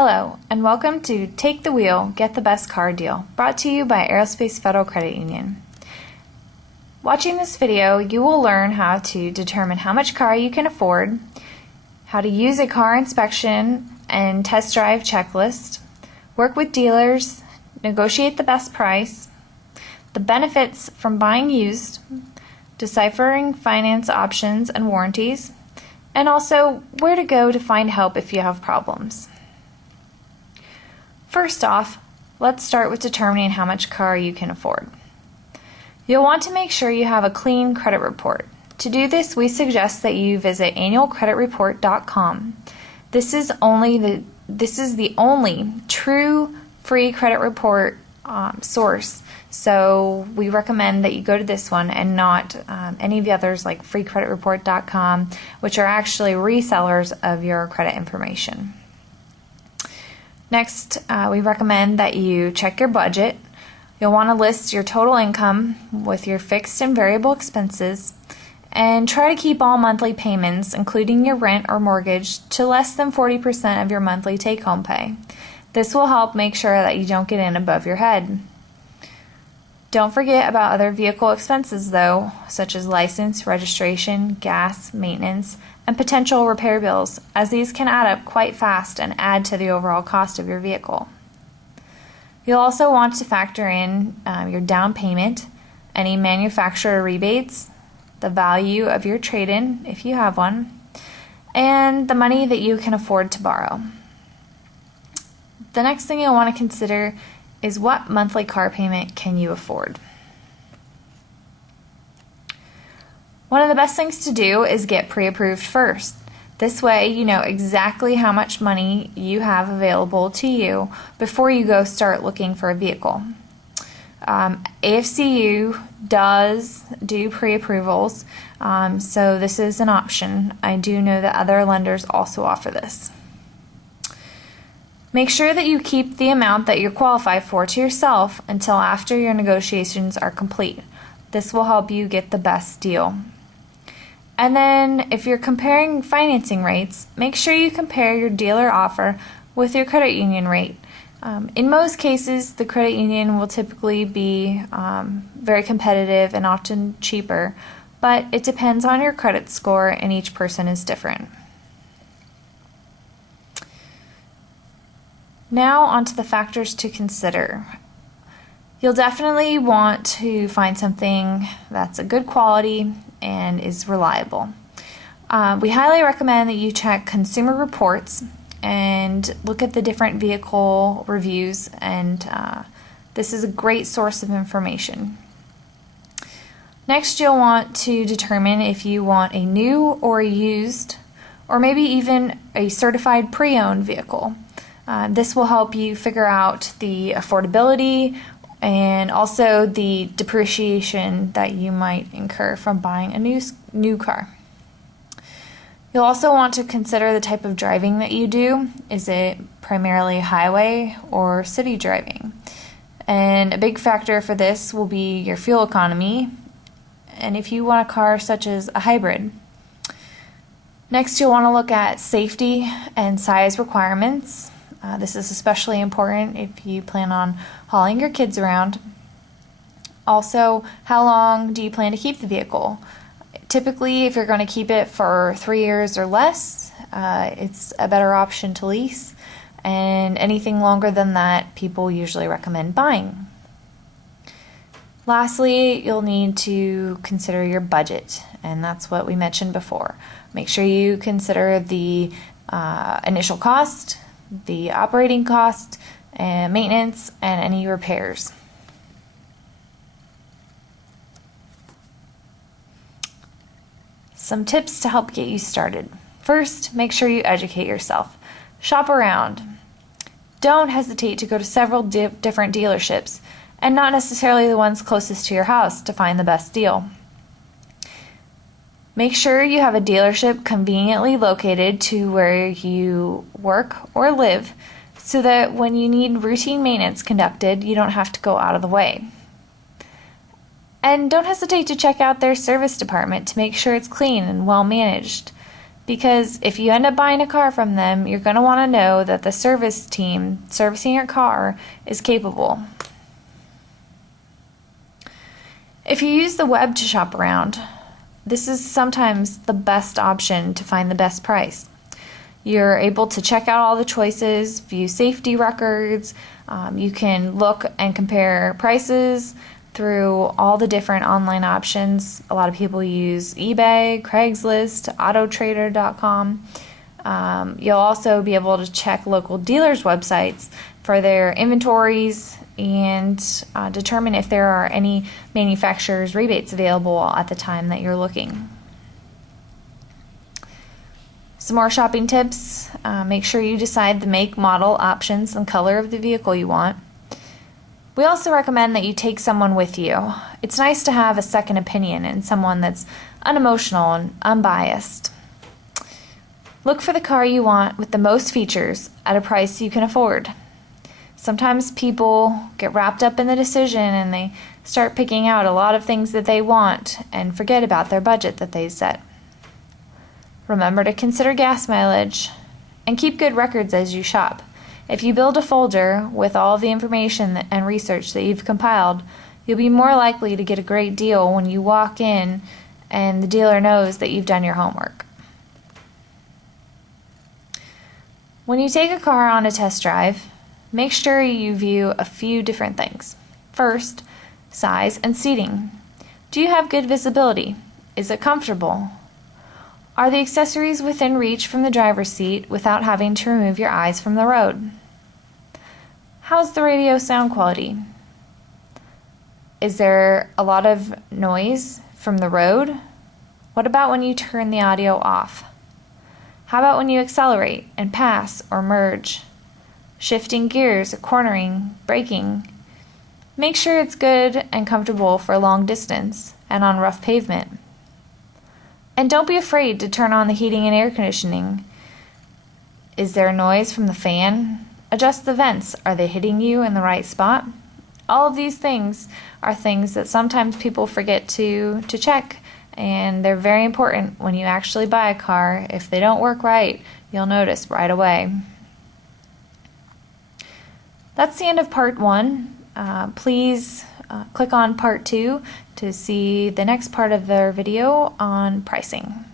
Hello, and welcome to Take the Wheel, Get the Best Car Deal, brought to you by Aerospace Federal Credit Union. Watching this video, you will learn how to determine how much car you can afford, how to use a car inspection and test drive checklist, work with dealers, negotiate the best price, the benefits from buying used, deciphering finance options and warranties, and also where to go to find help if you have problems. First off, let's start with determining how much car you can afford. You'll want to make sure you have a clean credit report. To do this, we suggest that you visit annualcreditreport.com. This is the only true free credit report source, so we recommend that you go to this one and not any of the others like freecreditreport.com, which are actually resellers of your credit information. Next, we recommend that you check your budget. You'll want to list your total income with your fixed and variable expenses, and try to keep all monthly payments, including your rent or mortgage, to less than 40% of your monthly take-home pay. This will help make sure that you don't get in above your head. Don't forget about other vehicle expenses though, such as license, registration, gas, maintenance, and potential repair bills, as these can add up quite fast and add to the overall cost of your vehicle. You'll also want to factor in your down payment, any manufacturer rebates, the value of your trade-in if you have one, and the money that you can afford to borrow. The next thing you'll want to consider is what monthly car payment can you afford. One of the best things to do is get pre-approved first. This way you know exactly how much money you have available to you before you go start looking for a vehicle. AFCU does do pre-approvals, so this is an option. I do know that other lenders also offer this. Make sure that you keep the amount that you're qualified for to yourself until after your negotiations are complete. This will help you get the best deal. And then if you're comparing financing rates, make sure you compare your dealer offer with your credit union rate. In most cases, the credit union will typically be very competitive and often cheaper, but it depends on your credit score and each person is different. Now onto the factors to consider. You'll definitely want to find something that's a good quality and is reliable. We highly recommend that you check consumer reports and look at the different vehicle reviews, and this is a great source of information. Next, you'll want to determine if you want a new or a used, or maybe even a certified pre-owned vehicle. This will help you figure out the affordability and also the depreciation that you might incur from buying a new car. You'll also want to consider the type of driving that you do. Is it primarily highway or city driving? And a big factor for this will be your fuel economy, and if you want a car such as a hybrid. Next, you'll want to look at safety and size requirements. This is especially important if you plan on hauling your kids around. Also, how long do you plan to keep the vehicle? Typically, if you're going to keep it for 3 years or less, it's a better option to lease. And anything longer than that, people usually recommend buying. Lastly, you'll need to consider your budget, and that's what we mentioned before. Make sure you consider the initial cost, the operating cost, and maintenance, and any repairs. Some tips to help get you started. First, make sure you educate yourself. Shop around. Don't hesitate to go to several different dealerships, and not necessarily the ones closest to your house, to find the best deal. Make sure you have a dealership conveniently located to where you work or live, so that when you need routine maintenance conducted, you don't have to go out of the way. And don't hesitate to check out their service department to make sure it's clean and well managed. because if you end up buying a car from them, you're going to want to know that the service team servicing your car is capable. If you use the web to shop around, this is sometimes the best option to find the best price. You're able to check out all the choices, view safety records, you can look and compare prices through all the different online options. A lot of people use eBay, Craigslist, Autotrader.com. You'll also be able to check local dealers' websites for their inventories and determine if there are any manufacturer's rebates available at the time that you're looking. Some more shopping tips. Make sure you decide the make, model, options, and color of the vehicle you want. We also recommend that you take someone with you. It's nice to have a second opinion and someone that's unemotional and unbiased. Look for the car you want with the most features at a price you can afford. Sometimes people get wrapped up in the decision and they start picking out a lot of things that they want and forget about their budget that they set. Remember to consider gas mileage and keep good records as you shop. If you build a folder with all of the information and research that you've compiled, you'll be more likely to get a great deal when you walk in and the dealer knows that you've done your homework. When you take a car on a test drive, make sure you view a few different things. First, size and seating. Do you have good visibility? Is it comfortable? Are the accessories within reach from the driver's seat without having to remove your eyes from the road? How's the radio sound quality? Is there a lot of noise from the road? What about when you turn the audio off? How about when you accelerate and pass or merge? Shifting gears, cornering, braking. Make sure it's good and comfortable for long distance and on rough pavement. And don't be afraid to turn on the heating and air conditioning. Is there noise from the fan? Adjust the vents. Are they hitting you in the right spot? All of these things are things that sometimes people forget to check, and they're very important when you actually buy a car. If they don't work right, you'll notice right away. That's the end of part 1. Please click on part 2 to see the next part of their video on pricing.